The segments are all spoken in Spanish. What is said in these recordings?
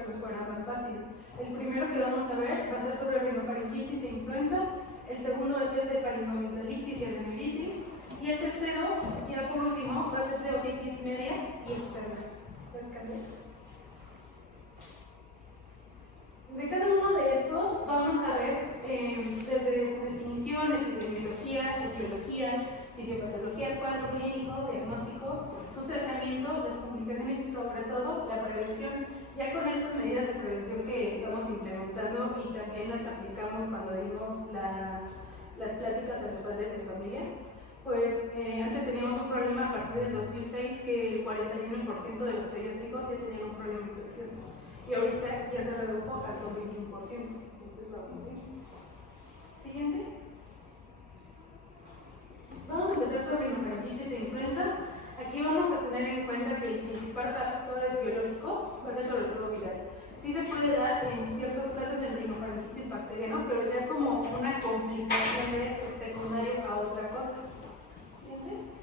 que nos fuera más fácil. El primero que vamos a ver va a ser sobre rinofaringitis e influenza, el segundo va a ser de faringoamigdalitis y adenoiditis, y el tercero, ya por último, va a ser de otitis media y externa. De cada uno de estos vamos a ver desde su definición, epidemiología, etiología, fisiopatología, cuadro clínico, diagnóstico, su tratamiento, las complicaciones y sobre todo la prevención. Ya con estas medidas de prevención que estamos implementando y también las aplicamos cuando dimos las pláticas a los padres de familia, pues antes teníamos un problema a partir del 2006 que el 41% de los pediátricos ya tenían un problema infeccioso. Y ahorita ya se redujo hasta un 21%. Entonces vamos bien. Siguiente. Vamos a empezar por rinofaringitis e influenza. Aquí vamos a tener en cuenta que el principal factor etiológico va a ser sobre todo viral. Sí se puede dar en ciertos casos el rinofaringitis bacteriano, pero ya como una complicación de esto, secundario a otra cosa. Siguiente.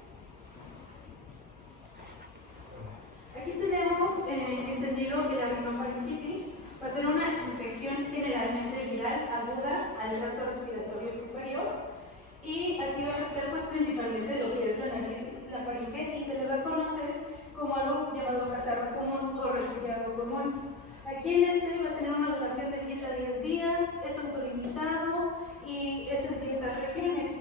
Aquí tenemos entendido que la rinofaringitis va a ser una infección generalmente viral aguda al tracto respiratorio superior, y aquí va a afectar pues principalmente lo que es la nariz, la faringe, y se le va a conocer como algo llamado catarro común o resfriado común. Aquí en este va a tener una duración de 7 a 10 días, es autolimitado y es en ciertas regiones.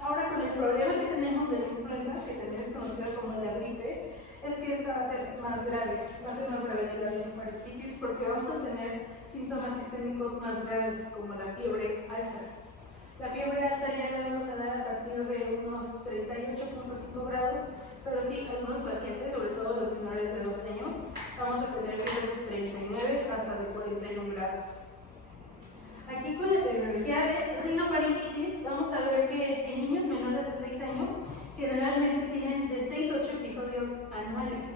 Ahora, con el problema que tenemos de la influenza, que también es conocida como la gripe, es que esta va a ser más grave, que la rinofaringitis, porque vamos a tener síntomas sistémicos más graves, como la fiebre alta. La fiebre alta ya la vamos a dar a partir de unos 38.5 grados, pero sí, algunos pacientes, sobre todo los menores de 2 años, vamos a tener fiebres de 39 hasta de 41 grados. Aquí con la epidemiología de rinofaringitis vamos a ver que en niños menores de 6 años generalmente tienen de 6 a 8 episodios anuales,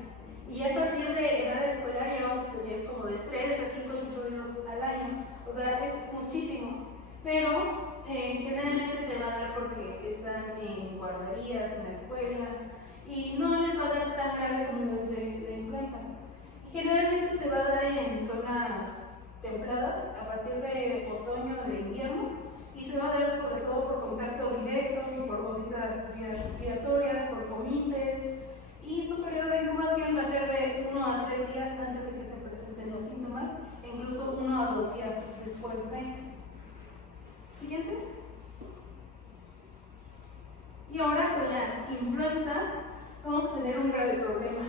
y a partir de edad escolar ya vamos a tener como de 3 a 5 episodios al año, o sea, es muchísimo, pero generalmente se va a dar porque están en guarderías, en la escuela, y no les va a dar tan grave como los de influenza. Generalmente se va a dar en zonas templadas a partir de otoño o de invierno, y se va a dar sobre todo por contacto directo, por otras vías respiratorias, por fomites, y su periodo de incubación va a ser de 1 a 3 días antes de que se presenten los síntomas, e incluso 1 a 2 días después de. Siguiente. Y ahora con la influenza vamos a tener un grave problema,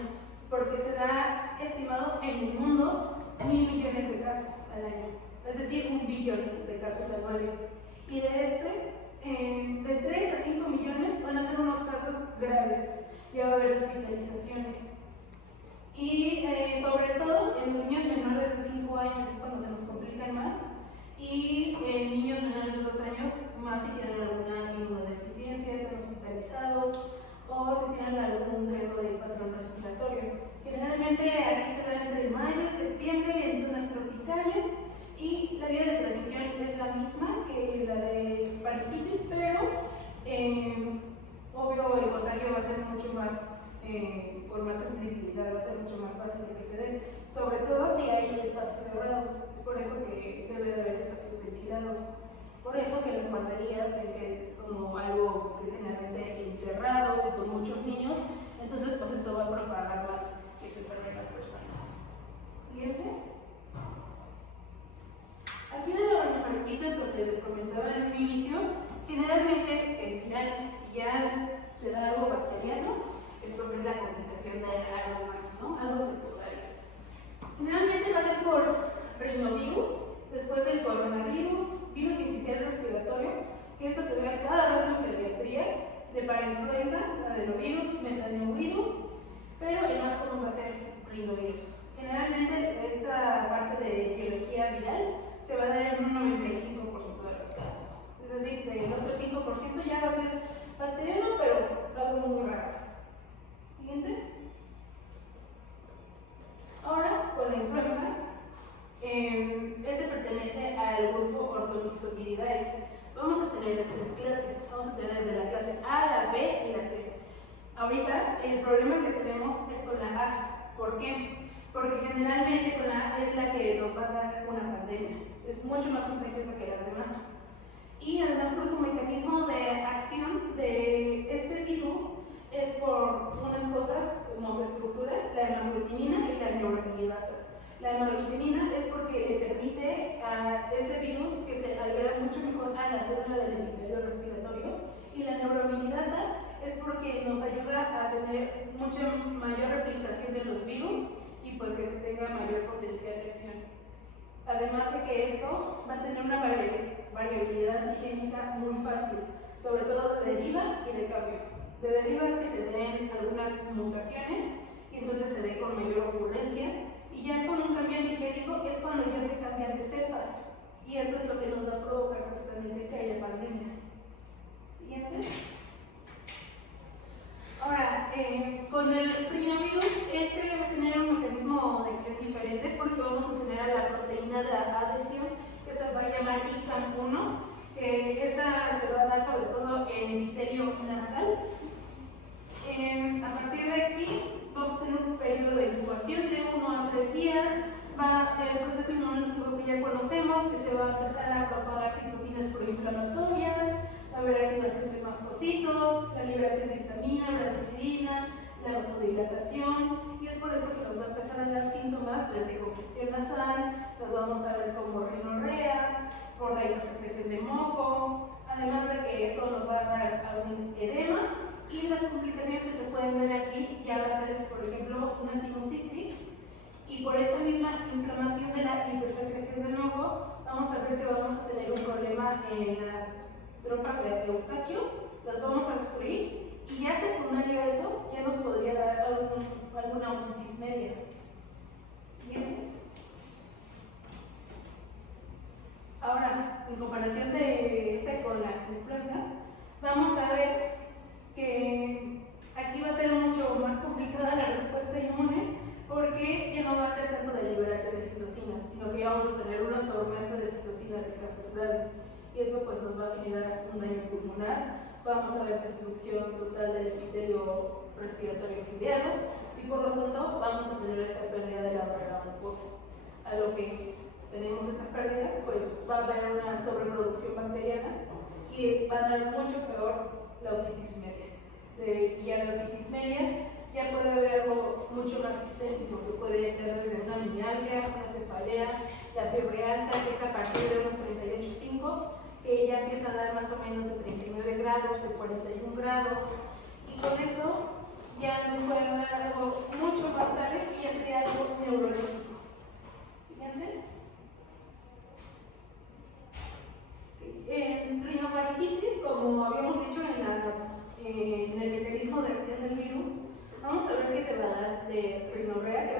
porque se da estimado en el mundo 1.000 millones de casos al año, es decir, 1 billón de casos anuales. Y de de 3 a 5 millones van a ser unos casos graves, ya va a haber hospitalizaciones. Y sobre todo en los niños menores de 5 años es cuando se nos complican más, y en niños menores de 2 años más si tienen alguna inmunodeficiencia, están hospitalizados, o si tienen algún riesgo de patrón respiratorio. Generalmente aquí se da entre mayo y septiembre en zonas tropicales, y la vía de transmisión es la misma que la de faringitis, pero obvio el contagio va a ser mucho más, con más sensibilidad, va a ser mucho más fácil de que se den, sobre todo si hay espacios cerrados. Es por eso que debe de haber espacios ventilados. Por eso que las guarderías ven que es como algo que es generalmente encerrado y con muchos niños, entonces pues esto va a propagar más que se enfermen las personas. Siguiente. Aquí de la rinofaringitis, lo que les comentaba en un inicio, generalmente es viral. Si ya se da algo bacteriano, es porque es la complicación de algo más, ¿no? Algo secundario. Generalmente va a ser por rinovirus, después el coronavirus, virus sincitial respiratorio, que esto se ve cada rato en pediatría, de parainfluenza, adenovirus, metapneumovirus, pero el más común va a ser rinovirus. Generalmente esta parte de etiología viral se va a dar en un 95% de los casos. Es decir, del otro 5% ya va a ser bacteriano, pero algo muy raro. Siguiente. Ahora, con la influenza, este pertenece al grupo Orthomyxoviridae. Vamos a tener 3 clases. Vamos a tener desde la clase A, la B y la C. Ahorita, el problema que tenemos es con la A. ¿Por qué? porque generalmente con la A es la que nos va a dar una pandemia. Es mucho más contagiosa que las demás. Y además por su mecanismo de acción de este virus es por unas cosas como su estructura, la hemaglutinina y la neuraminidasa. La hemaglutinina es porque le permite a este virus que se adhiera mucho mejor a la célula del epitelio respiratorio, y la neuraminidasa es porque nos ayuda a tener mucha mayor replicación de los virus y pues que se tenga mayor potencial de acción. Además de que esto va a tener una variabilidad higiénica muy fácil, sobre todo de deriva y de cambio. De deriva es que se den algunas mutaciones y entonces se dé con mayor ocurrencia, y ya con un cambio antigénico es cuando ya se cambia de cepas, y esto es lo que nos va a provocar justamente que haya pandemias. Siguiente. Ahora, con el rinovirus, este va a tener un mecanismo de acción diferente porque vamos a tener a la proteína de adhesión que se va a llamar ICAM1, que esta se va a dar sobre todo en el epitelio nasal. A partir de aquí vamos a tener un periodo de incubación de 1 a 3 días. Va el proceso inmunológico que ya conocemos, que se va a empezar a propagar citocinas proinflamatorias, va a haber activación de mastocitos, la liberación de histamina, bradicilina, la vasodilatación, y es por eso que nos va a empezar a dar síntomas desde congestión nasal, nos vamos a ver como rinorrea, por la hipersecreción de moco, además de que esto nos va a dar algún edema, y las complicaciones que se pueden ver aquí ya va a ser, por ejemplo, una sinusitis, y por esta misma inflamación de la hipersecreción del moco, vamos a ver que vamos a tener un problema en las trompas de Eustaquio, las vamos a obstruir, y ya secundario a eso, ya nos podría dar alguna otitis media. ¿Siguiente? Ahora, en comparación de con la influenza, vamos a ver que aquí va a ser mucho más complicada la respuesta inmune, porque ya no va a ser tanto de liberación de citocinas, sino que vamos a tener una tormenta de citocinas en casos graves, y esto pues nos va a generar un daño pulmonar, vamos a ver destrucción total del epitelio respiratorio ciliado, y por lo tanto vamos a tener esta pérdida de la barrera mucosa. A lo que tenemos esta pérdida, pues va a haber una sobreproducción bacteriana y va a dar mucho peor la otitis media. Y a la otitis media ya puede haber algo mucho más sistémico, que puede ser desde una mialgia, una cefalea, la fiebre alta, que es a partir de unos 38,5, que ya empieza a dar más o menos de 39 grados, de 41 grados, y con esto ya nos puede dar algo mucho más grave, que ya sería algo neurológico. Siguiente. En rinofaringitis, como habíamos dicho en el mecanismo de acción del virus, vamos a ver que se va a dar de rinorrea, que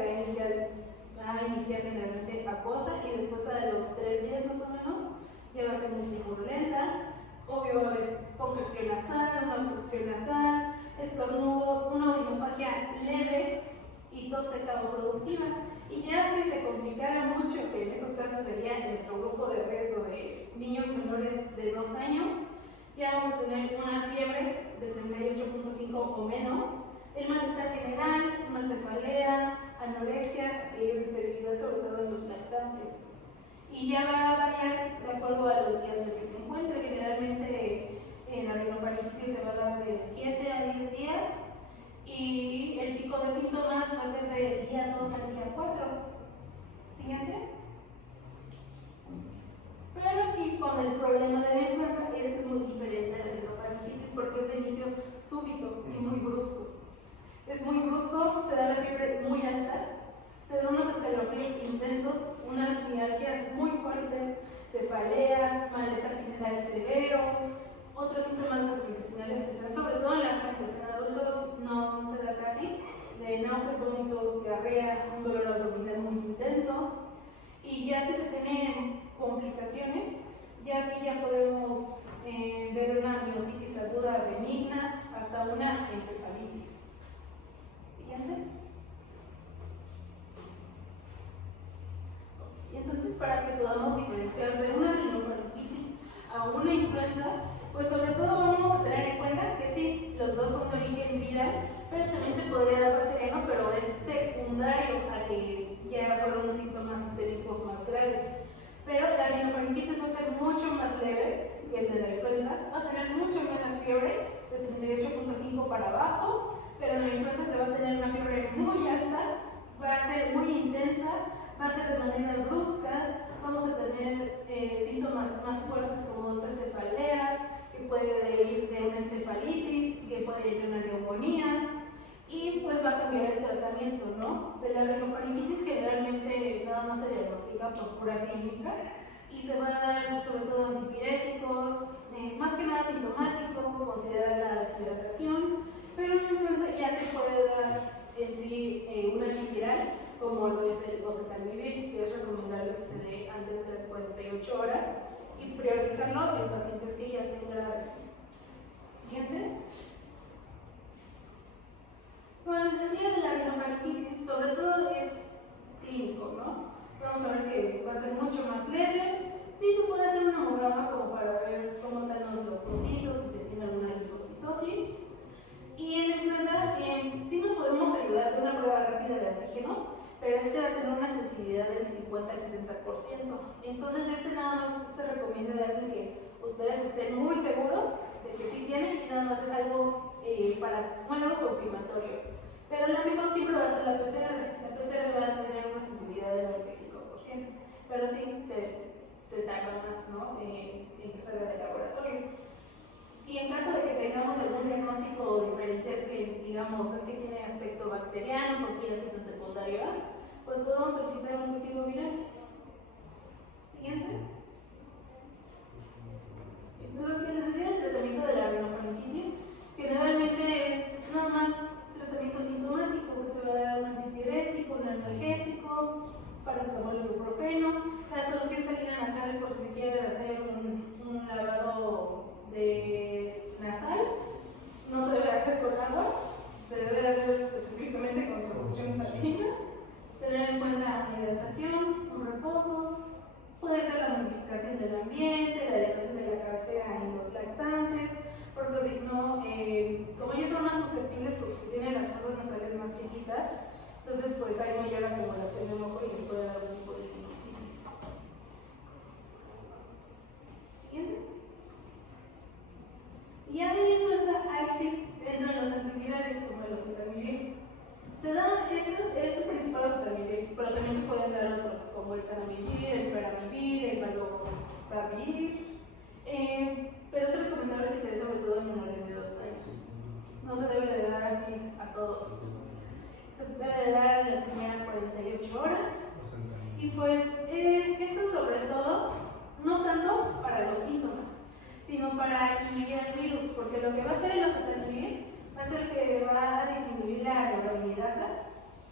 va a iniciar generalmente acuosa, y después a los 3 días más o menos ya va a ser multiburulenta. Obvio va a haber congestión nasal, una obstrucción nasal, estornudos, una odinofagia leve y tos seca o productiva. Y ya si se complicara mucho, que en estos casos sería en nuestro grupo de riesgo de niños menores de 2 años, ya vamos a tener una fiebre de 38,5 o menos, el malestar general, una cefalea, anorexia e irritabilidad, sobre todo en los lactantes. Y ya va a variar de acuerdo a los días en que se encuentre. Generalmente en la rinofaringitis se va a dar de 7 a 10 días, y el pico de síntomas va a ser del día 2 al día 4. Siguiente. Pero aquí con el problema de la influenza es que es muy diferente a la rinofaringitis, porque es de inicio súbito y muy brusco. Es muy brusco, se da la fiebre muy alta, se dan unos escalofríos intensos, unas mialgias muy fuertes, cefaleas, malestar general severo, otros síntomas gastrointestinales que se dan sobre todo en lactantes. En adultos no se da casi, de náuseas, vómitos, diarrea, un dolor abdominal muy intenso. Y ya si se tienen complicaciones, ya aquí ya podemos ver una miositis aguda benigna hasta una encefalitis. Siguiente. Y entonces, para que podamos diferenciar de una rinofaringitis a una influenza, pues sobre todo vamos a tener en cuenta que sí, los dos son de origen viral, pero también se podría dar bacteriano, pero es secundario a que mucho más leve que el de la influenza, va a tener mucho menos fiebre, de 38.5 para abajo, pero en la influenza se va a tener una fiebre muy alta, va a ser muy intensa, va a ser de manera brusca, vamos a tener síntomas más fuertes como estas cefaleas, que puede ir de una encefalitis, que puede ir de una neumonía, y pues va a cambiar el tratamiento, ¿no? De la rinofaringitis generalmente nada más se diagnostica por pura clínica y se va a dar sobre todo antipiréticos, más que nada sintomático, considerar la deshidratación, pero en la influenza ya se puede dar en sí un antiviral, como lo es el oseltamivir, que es recomendable que se dé antes de las 48 horas y priorizarlo en pacientes que ya estén graves. Siguiente. Como les decía de la rinofaringitis, sobre todo es clínico, ¿no? Vamos a ver que va a ser mucho más leve. Sí se puede hacer un hemograma como para ver cómo están los leucocitos, si se tiene alguna linfocitosis. Y en la influenza sí nos podemos ayudar de una prueba rápida de antígenos, pero este va a tener una sensibilidad del 50 al 70%. Entonces nada más se recomienda darle que ustedes estén muy seguros de que sí tienen y nada más es algo algo confirmatorio. Pero la mejor siempre va a ser la PCR. La PCR va a tener una sensibilidad del 95%, pero sí se tarda más, ¿no? En que salga del laboratorio. Y en caso de que tengamos algún diagnóstico diferencial que digamos es que tiene aspecto bacteriano porque ya es eso secundario A, pues podemos solicitar un cultivo viral. Siguiente. Lo que les decía, el tratamiento de la rinofaringitis generalmente es nada más tratamiento sintomático, que se va a dar un antipirético, un analgésico, paracetamol y ibuprofeno. La solución salina nasal, por si quieren hacer un lavado nasal, no se debe hacer con agua, se debe hacer específicamente con solución salina. Tener en cuenta la hidratación, un reposo, puede ser la modificación del ambiente, la elevación de la cabecera en los lactantes, porque si no, como ellos son más susceptibles porque tienen las fosas nasales más chiquitas, entonces pues hay mayor acumulación de moco y les puede dar un tipo de sinusitis. Siguiente. Y ya de la influenza, ahí sí entran los antivirales como el oseltamivir. Se da, es el principal oseltamivir, pero también se pueden dar otros como el zanamivir, el peramivir, el valosarvir. Pero es recomendable que se dé sobre todo en menores de 2 años. No se debe de dar así a todos. Se debe de dar en las primeras 48 horas. Y pues esto sobre todo, no tanto para los síntomas, sino para inhibir el virus, porque lo que va a hacer el oseltamivir va a ser que va a disminuir la neuraminidasa,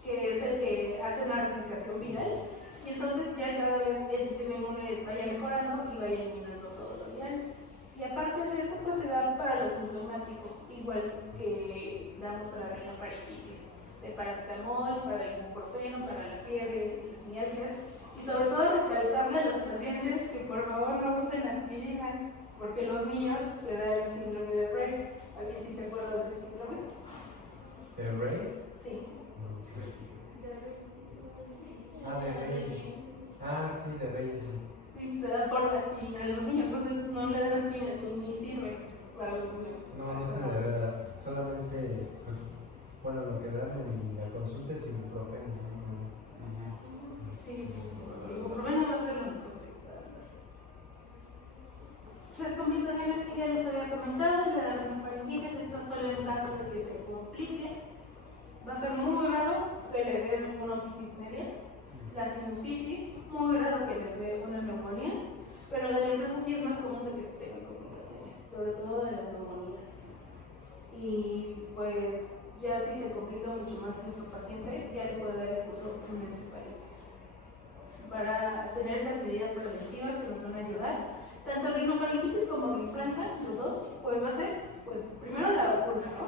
que es el que hace la replicación viral, y entonces ya cada vez el sistema inmune vaya mejorando y vaya eliminando todo lo viral. Y aparte de esto, pues se da para lo sintomático, igual que damos para la rinofaringitis, de paracetamol, para el ibuprofeno, para la fiebre, las mialgias, y sobre todo recalcarle a los pacientes que por favor no usen aspirina, porque los niños se da el síndrome de Rett. ¿Alguien sí se acuerda de ese síndrome? ¿De Rett? Sí. De Rett. Sí, de Rett, sí. Sí, se da por la aspirina a los niños, entonces no le dan aspirina ni sirve para los niños. No se le debe dar. Solamente, pues, bueno, lo que dan en la consulta es ibuprofeno. Sí, pues, el ibuprofeno va a ser lo mejor. Las complicaciones que ya les había comentado, la rinofaringitis, esto solo en caso de que se complique. Va a ser muy raro que le den una otitis media, la sinusitis, muy raro que les dé una neumonía, pero de la influenza sí es más común de que se tengan complicaciones, sobre todo de las neumonías. Y pues ya si se complica mucho más nuestro paciente, ya le puede dar incluso una encefalitis. Para tener esas medidas preventivas que nos van a ayudar, tanto rinofaringitis como influenza, los dos, pues va a ser, pues primero la vacuna, ¿no?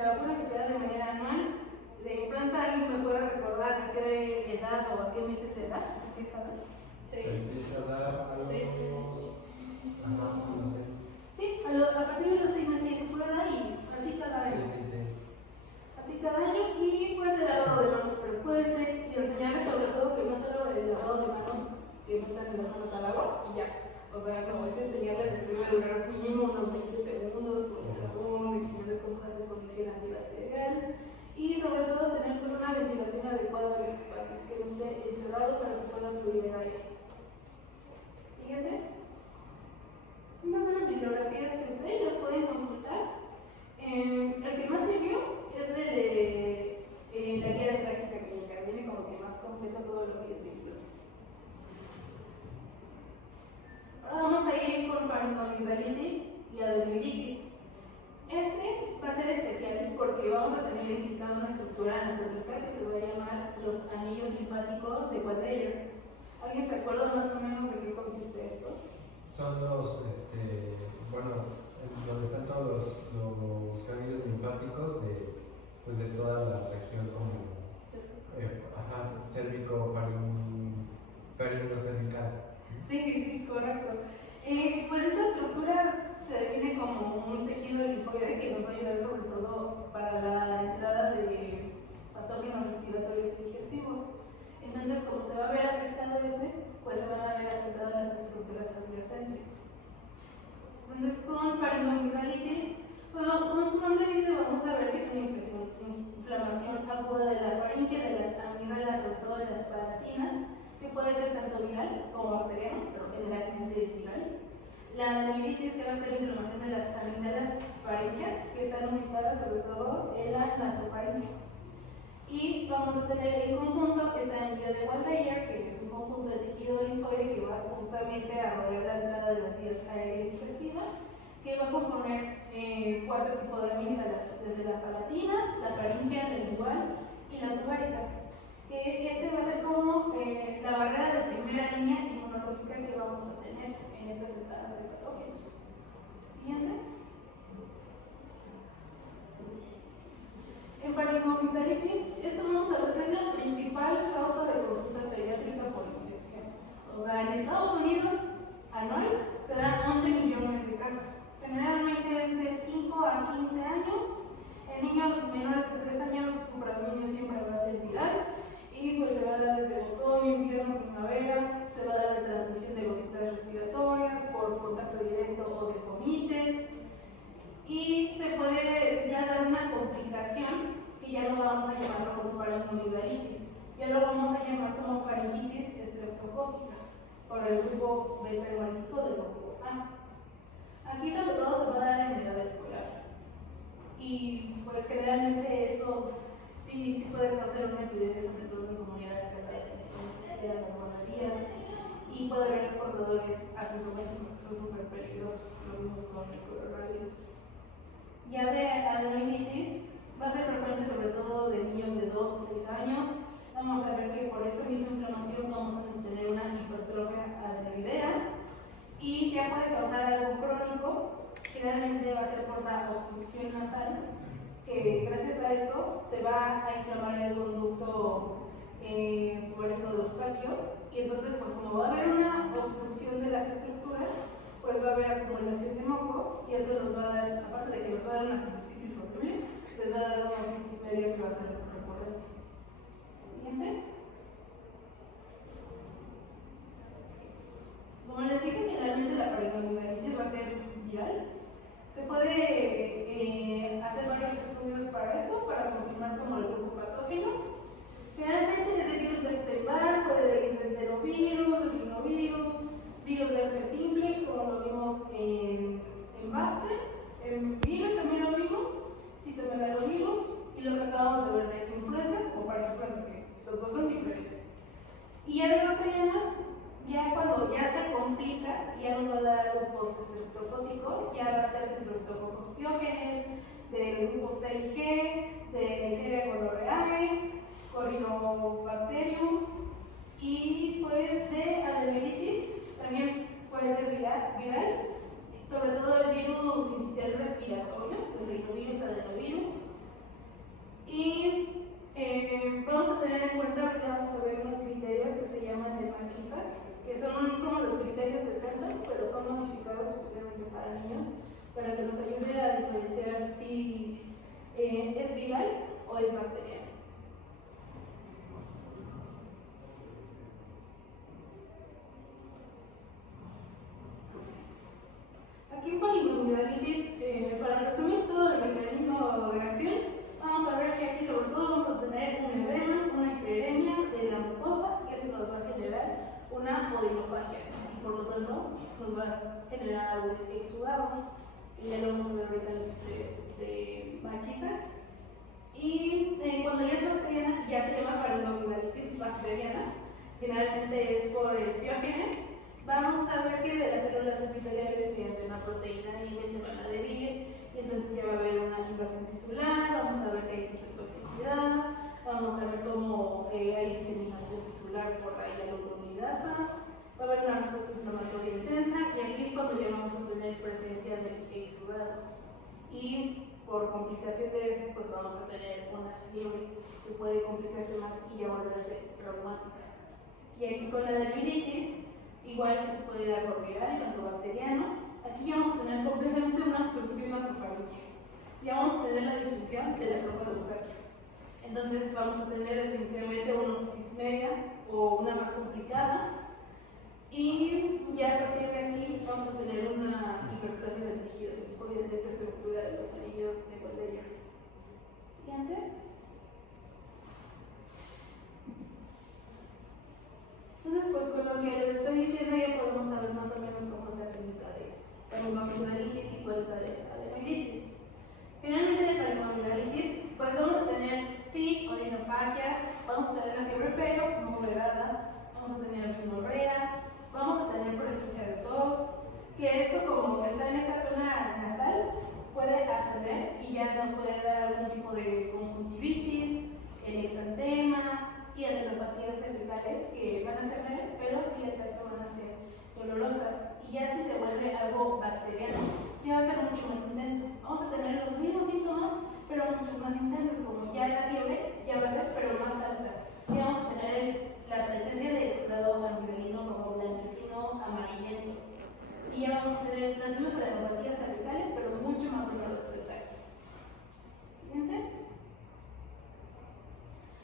La vacuna que se da de manera anual. De influenza, ¿alguien me puede recordar a qué edad o a qué meses se da? ¿Se empieza a dar? Se empieza a dar a los 6. Sí, a partir de los 6 meses se puede dar y así cada año. Sí. Así cada año, y pues el lavado de manos frecuente y enseñarles sobre todo que no solo el lavado de manos que metan las manos al agua y ya. O sea, no, ese señal de debe durar mínimo unos 20 segundos con el jabón, extensiones cómodas de con el antibacterial y sobre todo tener pues una ventilación adecuada de los espacios, que no esté encerrado para que pueda fluir el aire. Siguiente. Estas son las bibliografías que usé, las pueden consultar. El que más sirvió es el de la guía de práctica clínica, viene como que más completo todo lo que es influenza. Ahora vamos a ir con faringoamigdalitis y adenoiditis. Este va a ser especial porque vamos a tener implicada una estructura anatómica que se va a llamar los anillos linfáticos de Waldeyer. ¿Alguien se acuerda más o menos de qué consiste esto? Son los, bueno, donde están todos los anillos linfáticos pues de toda la región como cérvico, faringocervical. Sí, correcto. Pues esta estructura se define como un tejido linfoide que nos va a ayudar sobre todo para la entrada de patógenos respiratorios y digestivos. Entonces, como se va a ver afectado pues se van a ver afectadas las estructuras adyacentes. Entonces, con faringoamigdalitis, pues como su nombre dice, vamos a ver que es una inflamación aguda de la faringe, de las amígdalas o todas las palatinas, que puede ser tanto viral como bacteriano, pero generalmente es viral. La adenoiditis, que va a ser la inflamación de las amígdalas faringeas, que están ubicadas sobre todo en la nasofaringe. Y vamos a tener en conjunto esta anillo de Waldeyer, que es un conjunto de tejido linfoide que va justamente a rodear la entrada de las vías aérea y digestiva, que va a componer 4 tipos de amígdalas, desde la palatina, la faríngea, la lingual y la tubárica. Este va a ser como la barrera de primera línea inmunológica que vamos a tener en estas entradas de patógenos. Siguiente. En faringoamigdalitis, esto vamos a ver que es la principal causa de consulta pediátrica por infección. O sea, en Estados Unidos, anual, se dan 11 millones de casos. Generalmente es de 5 a 15 años. En niños menores de 3 años, su predominio siempre va a ser viral. Y pues se va a dar desde otoño, invierno, primavera, se va a dar de transmisión de gotitas respiratorias por contacto directo o de fomites. Y se puede ya dar una complicación que ya no vamos a llamarlo como faringoamigdalitis, ya lo vamos a llamar como faringitis estreptocócica por el grupo beta hemolytítico del grupo A. Aquí sobre todo se va a dar en edad escolar y pues generalmente esto sí puede causar una epidemia, sobre todo en comunidades cerradas, en zonas de guarderías, y puede haber portadores asintomáticos que son súper peligrosos, lo vimos con el coronavirus. Ya de adenoiditis va a ser frecuente sobre todo de niños de 2 a 6 años. Vamos a ver que por esta misma inflamación vamos a tener una hipertrofia adenoidea y ya puede causar algo crónico. Generalmente va a ser por la obstrucción nasal, que gracias a esto se va a inflamar el conducto tubérico de Eustaquio, y entonces pues como va a haber una obstrucción de las estructuras, pues va a haber acumulación de moco y eso nos va a dar, aparte de que nos va a dar una sinusitis horrible, les va a dar una otitis media que va a ser recurrente. Siguiente. Como les dije, generalmente la faringoamigdalitis va a ser viral. Se puede hacer varios estudios para esto, para confirmar como el grupo patógeno. Generalmente es el virus de Epstein-Barr, puede ir del enterovirus, rinovirus, virus de herpes simple, como lo vimos en Bacter, en virus también lo vimos, citomegalovirus, y lo que acabamos de ver de influenza o parainfluenza, que los dos son diferentes. Y ya de bacterianas, ya cuando ya se complica, ya nos va a dar algo post-estreptocócico, ya va a ser de Streptococcus pyogenes, del grupo C y G, de Neisseria gonorrhoeae, Corynebacterium, y pues de adenoiditis, también puede ser viral, sobre todo el virus sincitial respiratorio, el rinovirus, adenovirus. Y vamos a tener en cuenta que vamos a ver unos criterios que se llaman de Marquisach, que son como los criterios de centro, pero son modificados especialmente para niños, para que nos ayude a diferenciar si es viral o es bacteriano. amigdalitis, para resumir todo el mecanismo de acción, vamos a ver que aquí sobre todo vamos a tener un edema, una hiperemia de la mucosa, y eso nos va a generar una odinofagia, y por lo tanto nos va a generar algún exudado, que ya lo vamos a ver ahorita en este maquisac. Y cuando ya es bacteriana, ya se llama faringoamigdalitis bacteriana, generalmente es por el Piógenes. Vamos a ver que de las células epiteliales mediante una proteína M se van a adherir, y entonces ya va a haber una invasión tisular, vamos a ver que hay citotoxicidad, vamos a ver cómo hay diseminación tisular por la hialuronidasa, va a haber una respuesta inflamatoria intensa, y aquí es cuando ya vamos a tener presencia del exudado. Y por complicación de este, pues vamos a tener una fiebre que puede complicarse más y ya volverse reumática. Y aquí con la dermatitis, igual que se puede dar por viral, tanto bacteriano, aquí ya vamos a tener completamente una obstrucción nasofaríngea. Ya vamos a tener la disfunción de la trompa de Eustaquio. Entonces vamos a tener definitivamente una otitis media o una más complicada. Y ya a partir de aquí vamos a tener una hiperplasia del tejido linfoide de esta estructura de los anillos de Waldeyer. Siguiente. Entonces, pues con lo que les estoy diciendo ya podemos saber más o menos cómo es la clínica de faringoamigdalitis y cuál es la de adenoiditis. Finalmente de faringoamigdalitis, pues vamos a tener, sí, odinofagia, vamos a tener la fiebre pero moderada, vamos a tener rinorrea, vamos a tener presencia de tos, que esto como está en esta zona nasal puede ascender y ya nos puede dar algún tipo de conjuntivitis, el exantema y adenopatías cervicales que van a ser leves, pero sí al tacto van a ser dolorosas. Y ya si se vuelve algo bacteriano, ya va a ser mucho más intenso. Vamos a tener los mismos síntomas, pero mucho más intensos, como ya la fiebre ya va a ser, pero más alta. Ya vamos a tener la presencia de exudado amigdalino como blanquecino amarillento. Y ya vamos a tener las mismas adenopatías cervicales, pero mucho más dolorosas el tacto. Siguiente.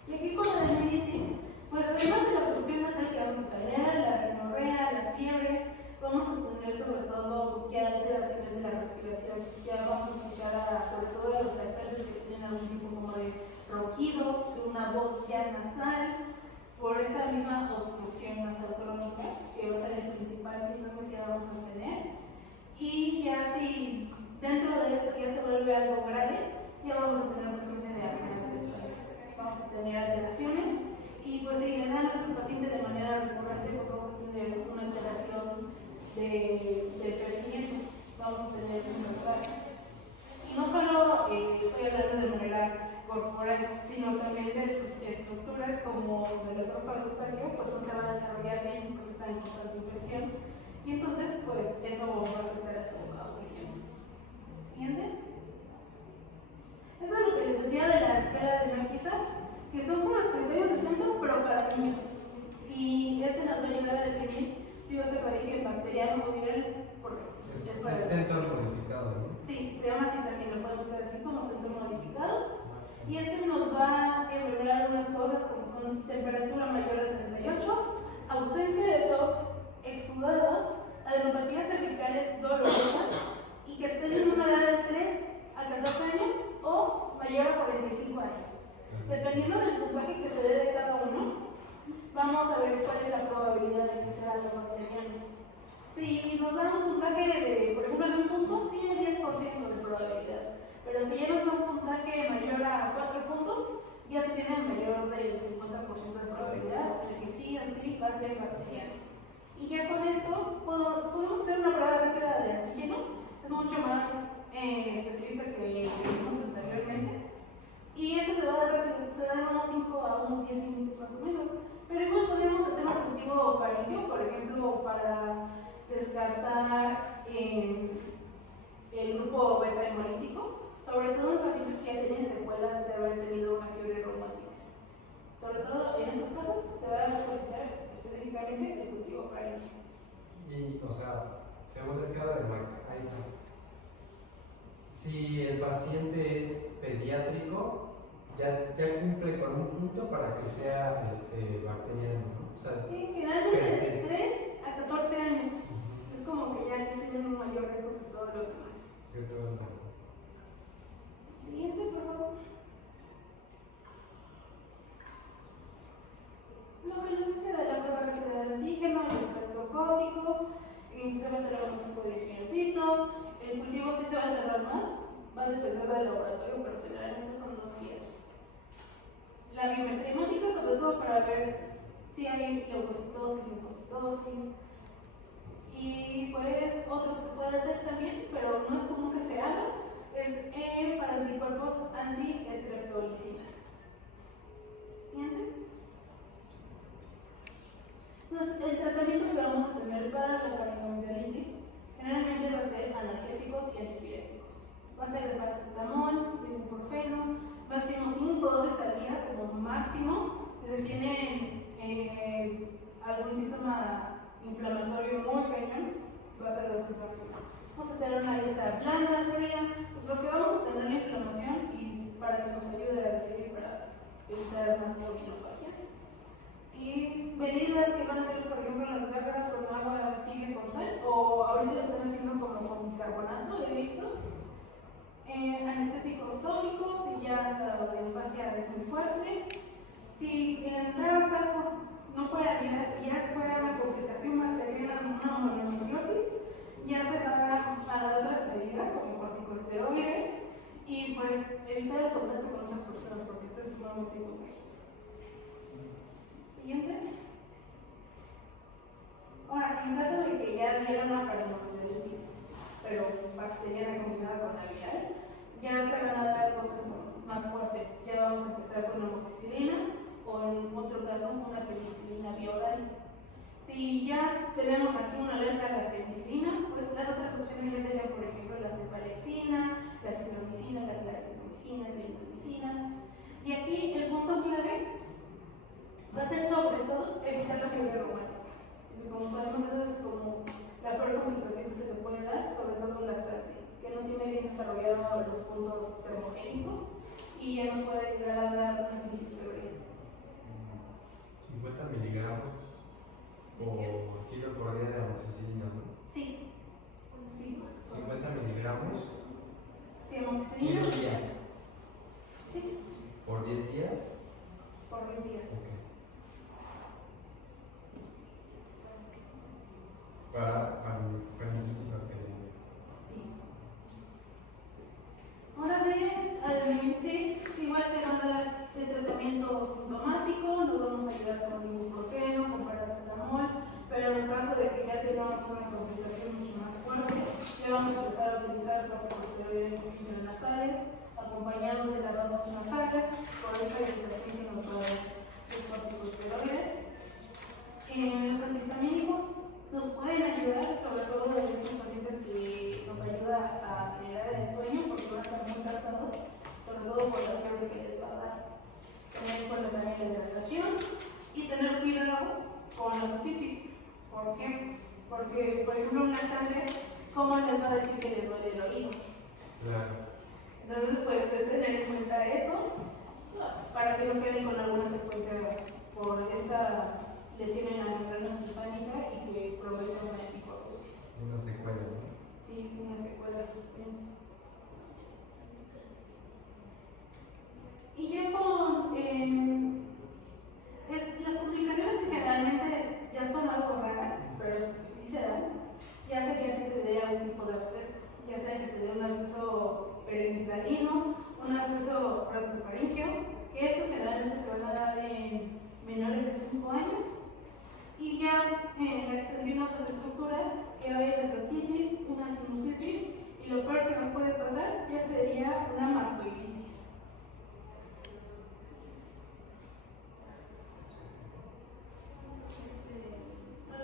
Y aquí con la adenoiditis, pues además de la obstrucción nasal que vamos a tener, la rinorrea, la fiebre, vamos a tener sobre todo ya alteraciones de la respiración. Ya vamos a escuchar sobre todo a los lactantes que tienen algún tipo como de ronquido, de una voz ya nasal, por esta misma obstrucción nasal crónica, que va a ser el principal síntoma que vamos a tener. Y ya si dentro de esto ya se vuelve algo grave, ya vamos a tener presencia de apneas del sueño. Vamos a tener alteraciones y pues si le dan a su paciente de manera recurrente, pues vamos a tener una alteración del crecimiento, vamos a tener un retraso. Y no solo estoy hablando de manera corporal, sino también de sus estructuras como de la trompa de Eustaquio, pues no se va a desarrollar bien porque está en constante infección. Y entonces, pues eso va a afectar a su audición. Siguiente. Eso es lo que les decía de la escala de Maquisac, que son como los criterios de centro, pero para niños. Y este nos va a ayudar a definir si va a ser de origen bacteriano o viral, porque es para centro modificado, ¿no? Sí, se llama así también, lo podemos usar así como centro modificado. Y este nos va a evaluar algunas cosas como son temperatura mayor a 38, ausencia de tos, exudado, adenopatías cervicales dolorosas y que estén en una edad de 3 a 14 años o mayor a 45 años. Dependiendo del puntaje que se dé de cada uno, vamos a ver cuál es la probabilidad de que sea algo bacteriano. Si nos da un puntaje de, por ejemplo, de un punto, tiene 10% de probabilidad. Pero si ya nos da un puntaje mayor a 4 puntos, ya se tiene mayor del 50% de probabilidad de que sí o sí va a ser bacteriano. Y ya con esto podemos hacer una prueba rápida de antígeno, es mucho más específica que la que vimos anteriormente. Y esto se va a dar rápido, se va a dar unos 5 a unos 10 minutos más o menos. Pero igual podemos hacer un cultivo faríngeo, por ejemplo, para descartar el grupo beta hemolítico, sobre todo en pacientes que ya tienen secuelas de haber tenido una fiebre reumática. Sobre todo en esos casos se va a solicitar específicamente el cultivo faríngeo. Y, o sea, según la escala de Mac-Eisen, si el paciente es pediátrico, ya cumple con un punto para que sea bacteriano, ¿no? O sea, sí, generalmente de 3 a 14 años. Es como que ya tienen un mayor riesgo que todos los demás. Yo tengo la... Siguiente, por favor. Lo que nos dice de la prueba rápida de antígeno, el estreptocócico, se va a tardar unos 5 o 10 minutitos. El cultivo sí se va a tardar más, va a depender del laboratorio, pero generalmente son 2 días. La biometría hemática, sobre todo para ver si hay leucocitosis, linfocitosis. Y pues otro que se puede hacer también, pero no es común que se haga, es para anticuerpos antiestreptolicina. Siguiente. Entonces, el tratamiento que vamos a tener para la faringoamigdalitis generalmente va a ser analgésicos y antipiréticos. Va a ser de paracetamol, de ibuprofeno, máximo 5 dosis al día como máximo. Si se tiene algún síntoma inflamatorio muy cañón, va a ser de dosis máxima. Vamos a tener una dieta blanda, fría, pues porque vamos a tener la inflamación y para que nos ayude a digerir, para evitar más orinofagia. Y medidas que van a ser, por ejemplo, las garras con agua tibia con sal, o ahorita lo están haciendo como con bicarbonato, he visto. Anestésicos tópicos, si ya la orinofagia es muy fuerte. Si en raro caso no fuera ya fuera una complicación bacteriana, una mononucleosis, ya se van a dar otras medidas como corticosteroides y pues evitar el contacto con otras personas porque esto es sumamente contagioso. Siguiente. Ahora, en caso de que ya dieron una faringoamigdalitis, pero bacteriana combinada con la viral, ya se van a dar cosas más fuertes. Ya vamos a empezar con amoxicilina o en otro caso una penicilina vía oral. Si ya tenemos aquí una alergia a la penicilina, pues las otras opciones ya serían, por ejemplo, la cefalexina, la citromicina, la claritromicina, la clindamicina. Y aquí el punto clave va a ser sobre todo evitar la fiebre reumática. Porque como sabemos, esa es como la peor complicación que se le puede dar, sobre todo un lactante, que no tiene bien desarrollados los puntos termogénicos y ya nos puede llegar a dar una crisis febril. 50 miligramos por kilo por día de amoxicilina, ¿no? Sí. Sí. 50 miligramos. Sí, amoxicilina. Kilo día. Sí. ¿Por 10 días? Por 10 días. Okay. Para parálisis bacteriana. Sí. Ahora bien, alimentos igual se van a dar de tratamiento sintomático, nos vamos a ayudar con ibuprofeno, con paracetamol, pero en el caso de que ya tengamos una complicación mucho más fuerte, ya vamos a empezar a utilizar corticosteroides intranasales, acompañados de lavados nasales, por esta indicación que nos va a dar los corticosteroides. Los antihistamínicos nos pueden ayudar, sobre todo en estos pacientes que nos ayuda a generar el sueño, porque van a estar muy cansados, sobre todo por la fiebre que les va a dar. Tener en cuenta también la hidratación y tener cuidado con las otitis. ¿Por qué? Porque, por ejemplo, un lactante, ¿cómo les va a decir que les duele el oído? Claro. Entonces, pues, es tener en cuenta eso para que no queden con alguna secuencia por esta lesión en la membrana timpánica y que progrese una hipoacusia. Una secuela, ¿no? Sí, una secuela. Y ya con las complicaciones que generalmente ya son algo raras, pero sí se dan, ya sería que se dé algún tipo de absceso, ya sea que se dé un absceso perinephranino, un absceso protofaringeo, que estos generalmente se van a dar en menores de 5 años. Y ya en la extensión de la estructura, que hay la ascitis, una sinusitis, y lo peor que nos puede pasar ya sería una mastoiditis.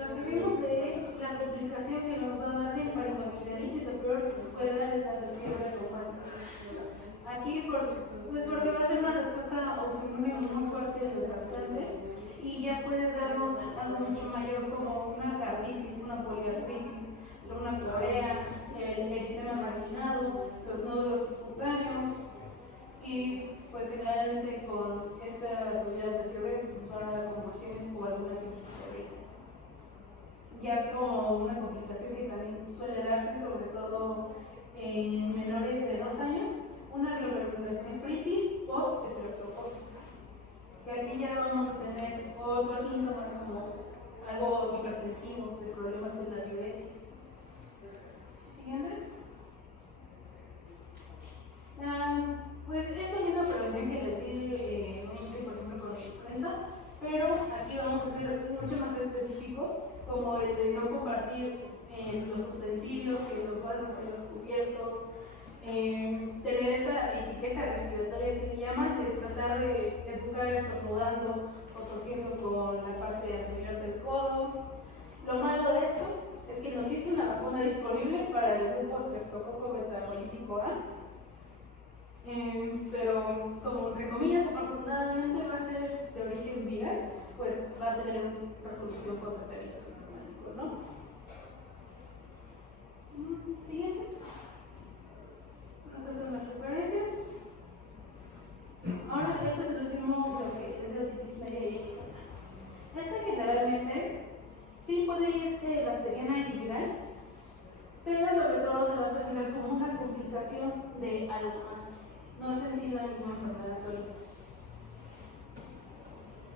Lo que vimos de la complicación que nos va a dar el faringoamigdalitis, lo peor que nos puede dar es la fiebre reumática. Aquí, porque va a ser una respuesta autoinmune muy fuerte de los lactantes y ya puede darnos algo mucho mayor como una carditis, una poliartritis, una corea, el eritema marginado, los nódulos subcutáneos y pues generalmente con estas unidades de fiebre nos van a dar convulsiones o alguna crisis febril. Ya como una complicación que también suele darse sobre todo en menores de 2 años una glomerulonefritis post-estreptocócica. Que aquí ya vamos a tener otros síntomas como algo hipertensivo, de problemas en la diuresis. Siguiente. Pues es la misma prevención que les di por ejemplo, con la influenza, pero aquí vamos a ser mucho más específicos, como el de no compartir los utensilios, que los vasos, que los cubiertos, tener esa etiqueta respiratoria, si se llama, de tratar de educar estornudando o tosiendo con la parte anterior del codo. Lo malo de esto es que no existe una vacuna disponible para el grupo Streptococo betabolítico A, pero como entre comillas afortunadamente va a ser de origen viral, pues va a tener una resolución contra términos sintomáticos, ¿no? Siguiente. Estas son las referencias. Ahora, este es el último bloque, es la otitis media y externa. Esta generalmente sí puede ir de bacteriana y viral, pero sobre todo se va a presentar como una complicación de algo más. No es en sí la misma enfermedad solita.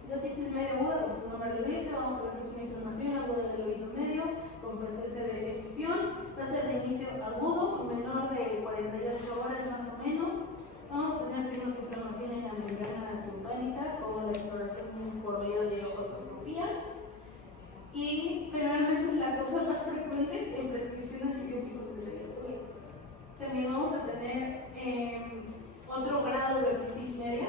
La otitis media aguda, como su nombre lo dice, vamos a ver que es una inflamación aguda del oído medio con presencia de efusión. Va a ser de inicio agudo, menor de 48 horas más o menos. Vamos a tener signos de inflamación en la membrana timpánica, como la exploración por medio de otoscopía. Y generalmente es la causa más frecuente en prescripción de antibióticos en pediatría. También vamos a tener otro grado de otitis media,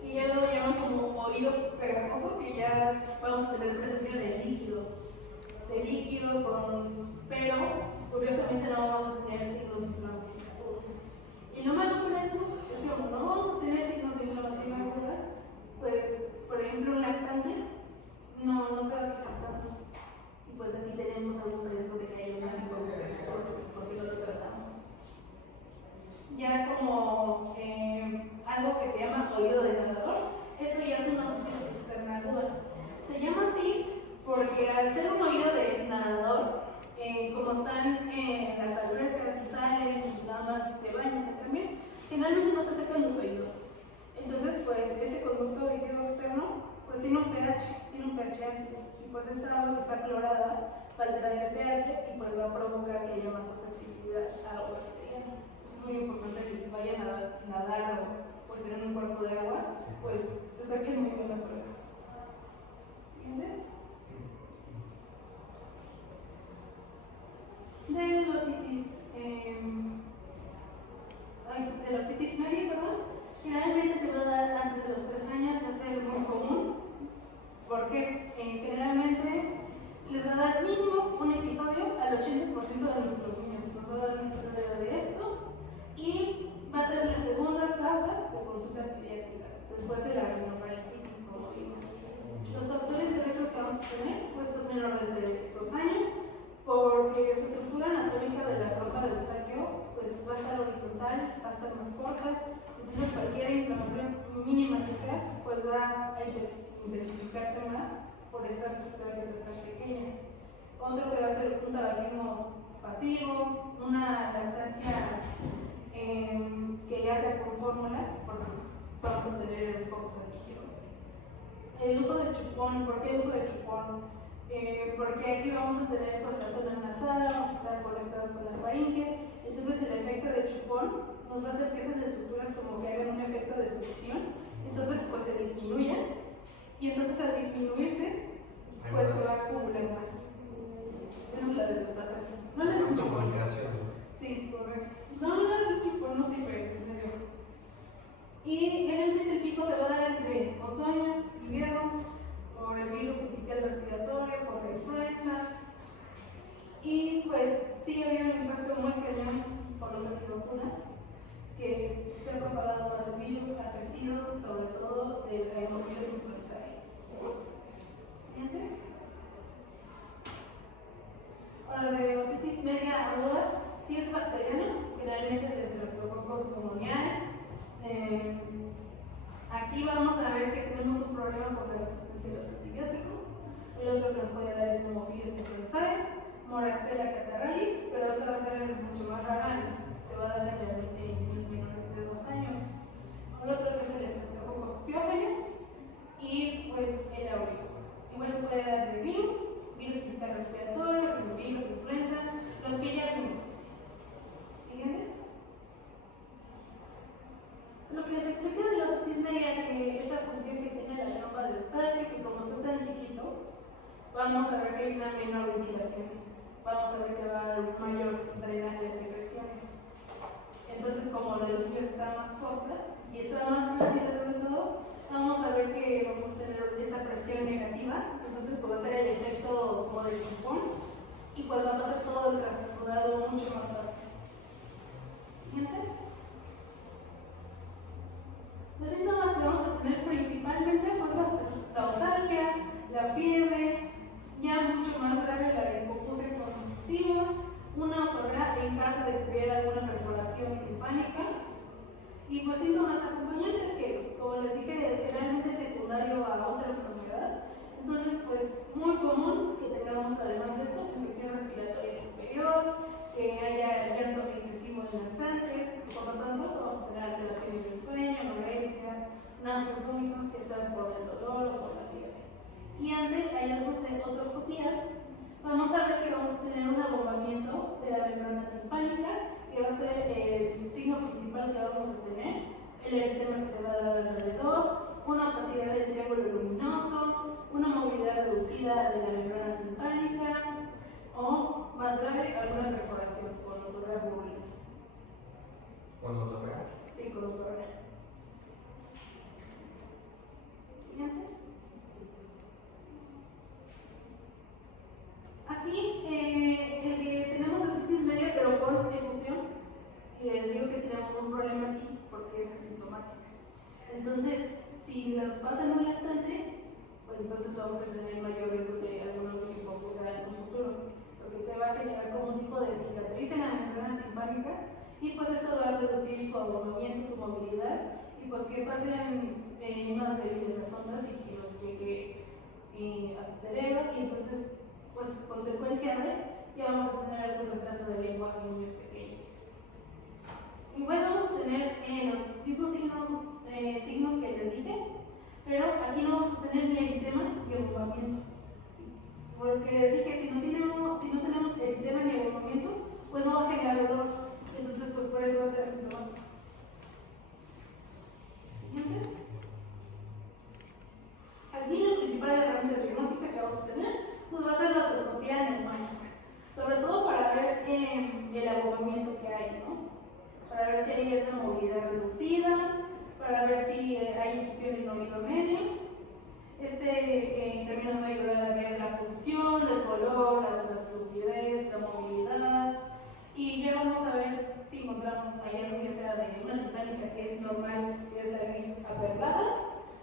que ya lo llaman como oído pegajoso, que ya vamos a tener presencia de líquido pero curiosamente no vamos a tener signos de inflamación aguda. Y lo malo con esto es que como no vamos a tener signos de inflamación aguda, pues por ejemplo un lactante no se va a quejar tanto. Y pues aquí tenemos algún riesgo de que haya una hipoxemia porque no lo tratamos. Ya como algo que se llama oído de nadador, esto ya es una otitis externa aguda. Se llama así porque al ser un oído de nadador, como están las albercas y salen y nada más se bañan, se cambian, generalmente no se secan los oídos. Entonces, pues este conducto líquido externo pues tiene un pH ácido, y pues esta agua que está clorada va a alterar el pH y pues va a provocar que haya más susceptibilidad a agua bacteriana. Es muy importante que si vayan a nadar o pues tener un cuerpo de agua, pues se saquen muy bien las orejas. Siguiente. De la otitis media, generalmente se va a dar antes de los 3 años, va a ser muy común, porque generalmente les va a dar mínimo un episodio al 80% de nuestros niños. Nos va a dar un episodio de esto y va a ser la segunda causa de consulta pediátrica, después de la rinofaringitis, como vimos. Los factores de riesgo que vamos a tener pues son menores de 2 años, porque su estructura anatómica de la trompa de Eustaquio pues va a estar horizontal, va a estar más corta, entonces cualquier inflamación mínima que sea pues va a intensificarse más por esta estructura que es tan pequeña. Otro que va a ser un tabaquismo pasivo, una lactancia que ya sea por fórmula, porque vamos a tener pocos antígenos. El uso de chupón, ¿por qué el uso de chupón? Porque aquí vamos a tener pues, la zona nasal, vamos a estar conectados con la faringe, entonces el efecto de chupón nos va a hacer que esas estructuras como que hagan un efecto de succión, entonces pues se disminuyen, y entonces al disminuirse pues se va a acumular más. Esa es la desventaja. No le das chupón. Sí, correcto. No le das chupón, no sirve, en serio. Y generalmente el pico se va a dar entre otoño, invierno, por el virus sincitial respiratorio, por la influenza, y pues sí había un impacto muy cañón por los antivacunas, que se ha propagado más el virus, ha crecido, sobre todo el rinovirus influenzae. Siguiente. Ahora, de otitis media aguda, sí es bacteriana, generalmente es el Streptococcus pneumoniae. Aquí vamos a ver que tenemos un problema por la resistencia a los antibióticos. El otro que nos puede dar es Haemophilus influenzae, Moraxella catarrhalis, pero esta va a ser mucho más rara, se va a dar vamos a ver que hay una menor ventilación, vamos a ver que va a haber mayor drenaje de secreciones. Entonces, como la de los niños está más corta y está más flácida sobre todo, vamos a ver que vamos a tener esta presión negativa, entonces pues va a ser el efecto como del tampón y pues va a pasar todo el trasudado mucho más fácil. Siguiente. Los síntomas que vamos a tener principalmente pues va a ser la otalgia, la fiebre, ya mucho más grave la hipoacusia conductiva, una otorrea en caso de que hubiera alguna perforación timpánica y pues síntomas acompañantes que, como les dije, es generalmente secundario a otra enfermedad. Entonces, pues muy común que tengamos además de esto infección respiratoria superior, que haya llanto excesivo en lactantes, por lo tanto vamos a tener alteraciones del sueño, anorexia, náuseas, vómitos, ya sea por el dolor o por la fiebre. Y ante hallazgos de otoscopía, vamos a ver que vamos a tener un abombamiento de la membrana timpánica, que va a ser el signo principal que vamos a tener, el eritema que se va a dar alrededor, una opacidad del triángulo luminoso, una movilidad reducida de la membrana timpánica o, más grave, alguna perforación con otorrea burbular. ¿Con otorrea? Sí, con otorrea. Siguiente. Aquí tenemos otitis media, pero por efusión. Y les digo que tenemos un problema aquí porque es asintomática. Entonces, si nos pasa en un lactante, pues entonces vamos a tener mayor riesgo de algún hipoacusia en un futuro, porque se va a generar como un tipo de cicatriz en la membrana timpánica y pues esto va a reducir su abombamiento, su movilidad y pues que pasen más débiles las ondas y que nos llegue hasta el cerebro y entonces pues consecuencia de ya vamos a tener algún retraso de lenguaje en niños pequeños. Igual vamos a tener los mismos signos que les dije, pero aquí no vamos a tener ni eritema ni abombamiento. Porque les dije, si no tenemos eritema ni abombamiento, pues no va a generar dolor. Entonces, pues por eso va a ser asintomático. Siguiente. Aquí la principal herramienta diagnóstica que vamos a tener, pues va a ser la otoscopía neumática. Sobre todo para ver el abombamiento que hay, ¿no? Para ver si hay una movilidad reducida, para ver si hay infusión en oído medio. También nos va a ayudar a ver la posición, el color, la translucidez, la movilidad. Y ya vamos a ver si encontramos hallazgo ya sea de una timpánica que es normal, que es la gris aperlada,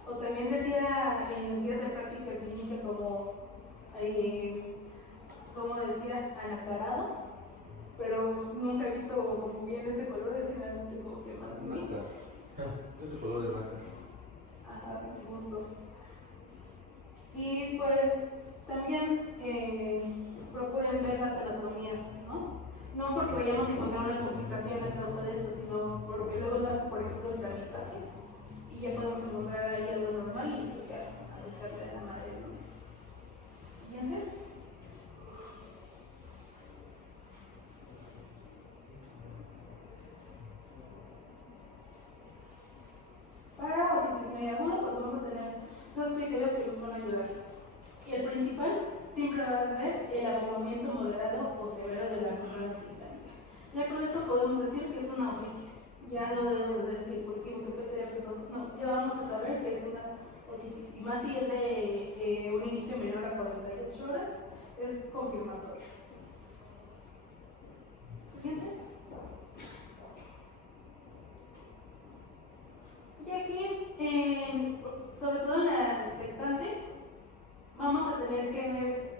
o también decía en las guías de práctica clínica como decía, anacarado. Pero nunca he visto como bien ese color, es generalmente como que más gris. Es el color de vaca. Ajá, me gustó. Y pues también procuren ver las anatomías, ¿no? No porque vayamos a encontrar una complicación a causa de esto, sino porque luego lo hacen, por ejemplo, el tamizaje y ya podemos encontrar ahí algo normal y ya avisarle a la madre, ¿no? Siguiente. Para otitis media aguda, pues vamos a tener dos criterios que nos van a ayudar. El principal siempre va a ser el abombamiento moderado o severo de la membrana timpánica. Ya con esto podemos decir que es una otitis. Ya no debemos de ver que cultivo, que PCR, que todo. No, ya vamos a saber que es una otitis. Y más si es de un inicio menor a 48 horas, es confirmatorio. Siguiente. Y aquí, sobre todo en la expectante, vamos a tener que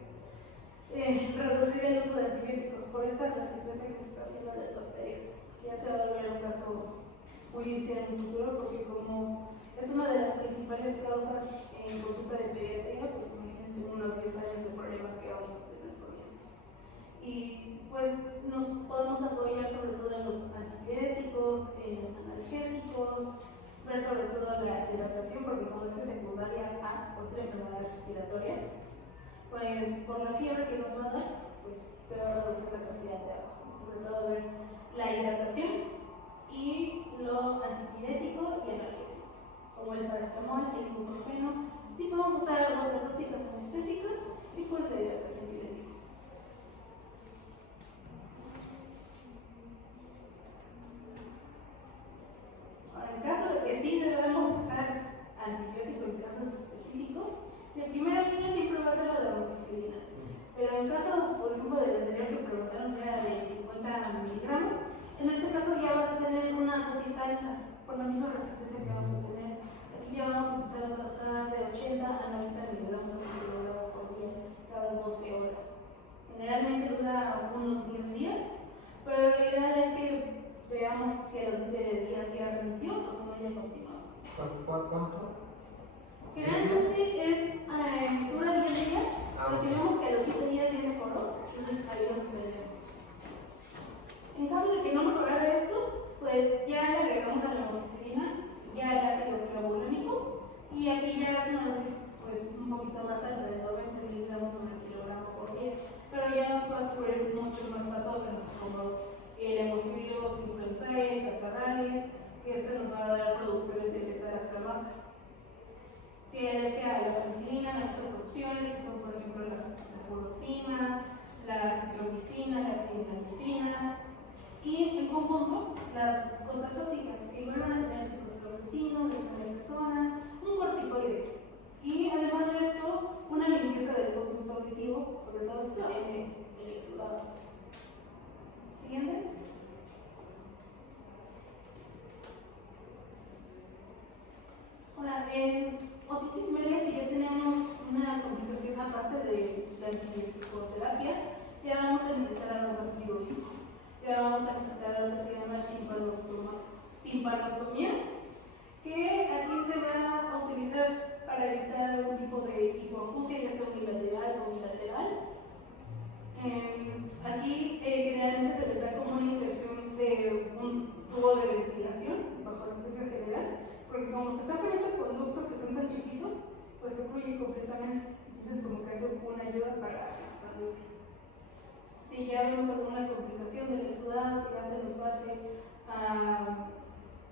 reducir el uso de antibióticos por esta resistencia que se está haciendo a las bacterias, que ya se va a volver un caso muy difícil en el futuro, porque como es una de las principales causas en consulta de pediatría, pues imagínense unos 10 años de problema que vamos a tener con esto. Y pues nos podemos apoyar sobre todo en los antibióticos, en los analgésicos, ver sobre todo la hidratación, porque como es de secundaria a otra enfermedad respiratoria, pues por la fiebre que nos va a dar, pues se va a reducir la cantidad de agua. Sobre todo ver la hidratación y lo antipirético y analgésico, como el paracetamol y el ibuprofeno. Sí podemos usar otras ópticas anestésicas y pues la hidratación que le digo. Ahora, en caso de que sí debemos usar antibiótico en casos específicos, de primera línea siempre va a ser la de amoxicilina. Pero en caso, por ejemplo, del anterior que preguntaron, que era de 50 miligramos, en este caso ya vas a tener una dosis alta, por la misma resistencia que vamos a tener. Aquí ya vamos a empezar a usar de 80 a 90 miligramos por kilogramo por día, cada 12 horas. Generalmente dura unos 10 días, pero lo ideal es que veamos si a los 7 días ya remitió o si no ya continuamos. ¿Cuánto? Generalmente dura 10 días, pero si vemos que a los 7 días ya mejoró, entonces ahí los suspendemos. En caso de que no mejorara esto, pues ya le agregamos a la amoxicilina, ya el ácido clavulánico, y aquí ya es una dosis pues un poquito más alta, de 90 miligramos por kilogramo por día, pero ya nos va a cubrir muchos más patógenos como el hemofilos influenzae, catarrales, que este nos va a dar productores de beta-lactamasa. Si hay alergia a la penicilina, hay otras opciones que son, por ejemplo, la cefalozina, la citromicina, la clindamicina, y en conjunto las gotas ópticas, que igual van a tener ciprofloxacino, dexametasona, un corticoide. Y además de esto, una limpieza del conducto auditivo, sobre todo si se tiene el exudado. Siguiente. Ahora, en otitis media, si ya tenemos una complicación aparte de la antibioticoterapia, ya vamos a necesitar algo más quirúrgico. Ya vamos a necesitar algo que se llama timpanostomía, que aquí se va a utilizar para evitar algún tipo de hipoacusia, ya sea unilateral o bilateral. Aquí generalmente se les da como una inserción de un tubo de ventilación bajo anestesia general, porque como se tapan estos conductos que son tan chiquitos, pues se fluye completamente. Entonces como que hace una ayuda para expandir. Si ya vemos alguna complicación del exudado que ya se nos pase a,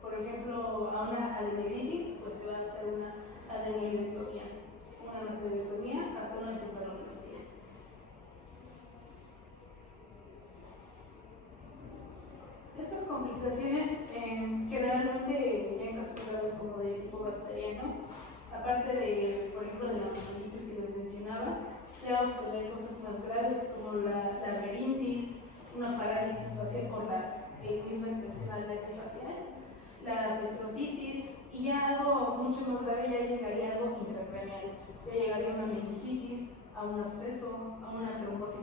por ejemplo, a una adenoiditis, pues se va a hacer una adenoidectomía, una mastoidectomía hasta una timpanoplastía. Estas complicaciones generalmente ya en casos graves como de tipo bacteriano, aparte de, por ejemplo, de la mastitis que les mencionaba, ya vamos a tener cosas más graves como la laberintis, una parálisis facial por la misma extensión al nervio facial, la petrositis, y ya algo mucho más grave ya llegaría a algo intracraneal, ya llegaría a una meningitis, a un absceso, a una trombosis